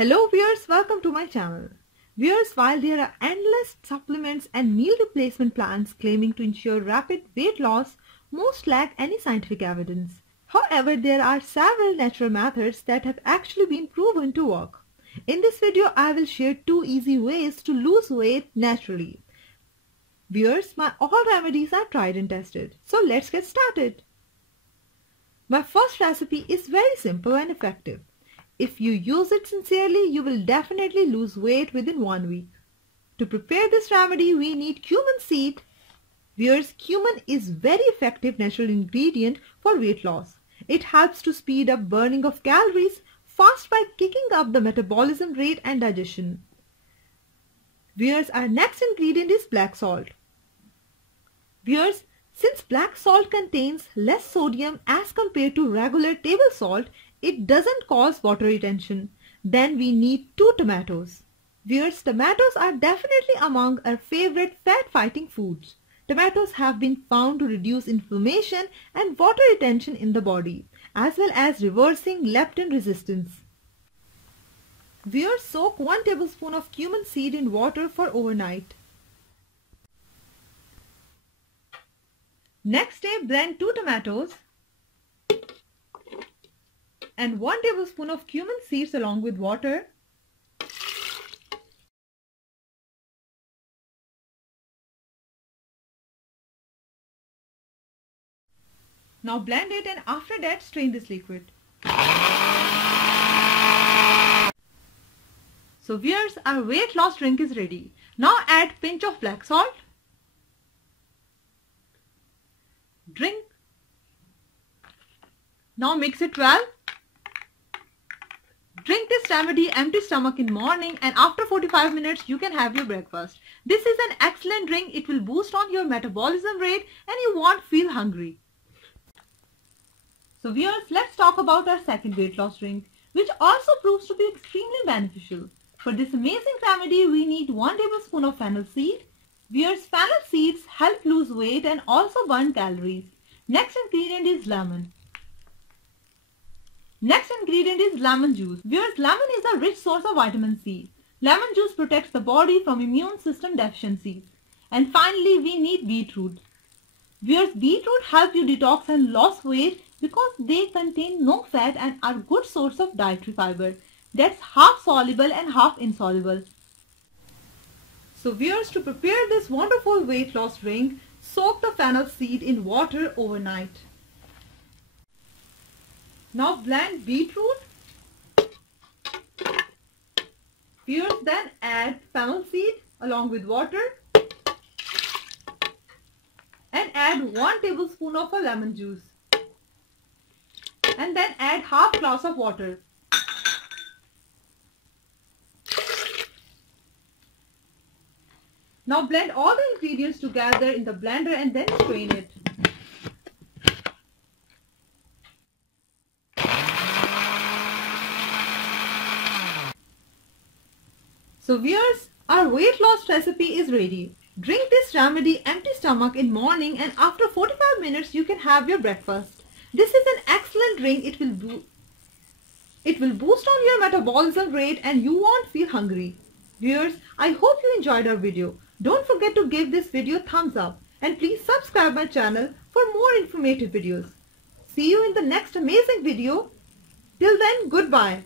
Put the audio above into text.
Hello viewers, welcome to my channel. Viewers, while there are endless supplements and meal replacement plans claiming to ensure rapid weight loss, most lack any scientific evidence. However, there are several natural methods that have actually been proven to work. In this video, I will share 2 easy ways to lose weight naturally. Viewers, my all remedies are tried and tested. So let's get started. My first recipe is very simple and effective. If you use it sincerely, you will definitely lose weight within 1 week. To prepare this remedy, we need cumin seed. Viewers, cumin is very effective natural ingredient for weight loss. It helps to speed up burning of calories fast by kicking up the metabolism rate and digestion. Viewers, our next ingredient is black salt. Viewers, since black salt contains less sodium as compared to regular table salt, it doesn't cause water retention. Then we need 2 tomatoes. Viewers, tomatoes are definitely among our favorite fat-fighting foods. Tomatoes have been found to reduce inflammation and water retention in the body, as well as reversing leptin resistance. Viewers, soak 1 tablespoon of cumin seed in water for overnight. Next day, blend 2 tomatoes and 1 tablespoon of cumin seeds along with water. Now blend it, and after that strain this liquid. So viewers, our weight loss drink is ready. Now add pinch of black salt. Drink. Now mix it well. Drink this remedy empty stomach in morning, and after 45 minutes you can have your breakfast. This is an excellent drink. It will boost on your metabolism rate and you won't feel hungry. So viewers, let's talk about our second weight loss drink, which also proves to be extremely beneficial. For this amazing remedy, we need 1 tablespoon of fennel seed. Viewers, fennel seeds help lose weight and also burn calories. Next ingredient is lemon. Next ingredient is lemon juice. Viewers, lemon is a rich source of vitamin C. Lemon juice protects the body from immune system deficiencies. And finally, we need beetroot. Viewers, beetroot help you detox and lose weight because they contain no fat and are good source of dietary fiber. That's half soluble and half insoluble. So viewers, to prepare this wonderful weight loss drink, soak the fennel seed in water overnight. Now blend beetroot. Viewers, then add fennel seed along with water and add 1 tablespoon of a lemon juice. And then add half glass of water. Now blend all the ingredients together in the blender and then strain it. So viewers, our weight loss recipe is ready. Drink this remedy empty stomach in morning, and after 45 minutes you can have your breakfast. This is an excellent drink. It will boost on your metabolism rate and you won't feel hungry. Viewers, I hope you enjoyed our video. Don't forget to give this video a thumbs up and please subscribe my channel for more informative videos. See you in the next amazing video. Till then, goodbye.